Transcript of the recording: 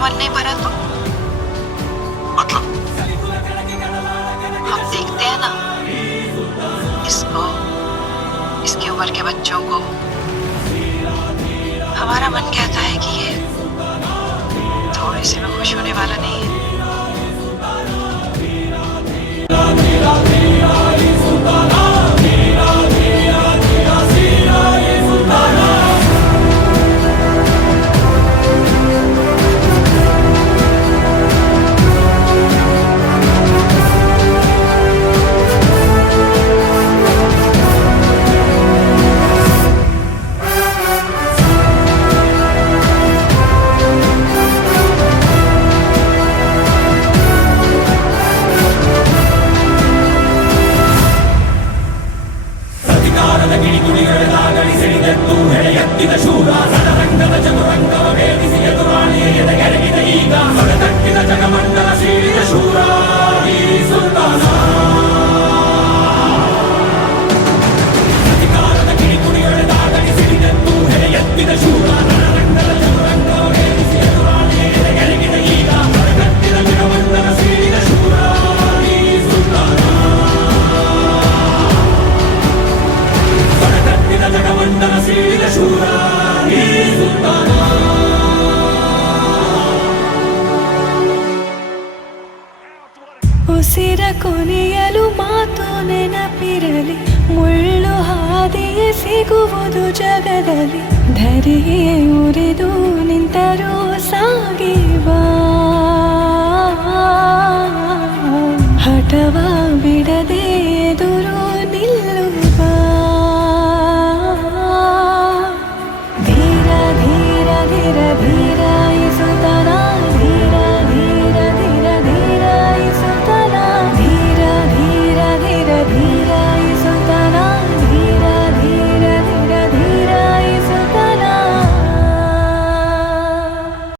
मन नहीं भरा तो मतलब हम देखते हैं ना इसको, इसकी उम्र के बच्चों को। हमारा मन कहता है कि ये थोड़े से में खुश होने वाला नहीं है। ಉಸಿರ ಕೊನೆಯಲು ಮಾತು ನೆನಪಿರಲಿ, ಮುಳ್ಳು ಹಾದಿಯೇ ಸಿಗುವುದು ಜಗದಲ್ಲಿ. ಧರೆಯೇ ಉರಿದು ನಿಂತರೂ ಸಾಗಿವಾ ಹಠವಾ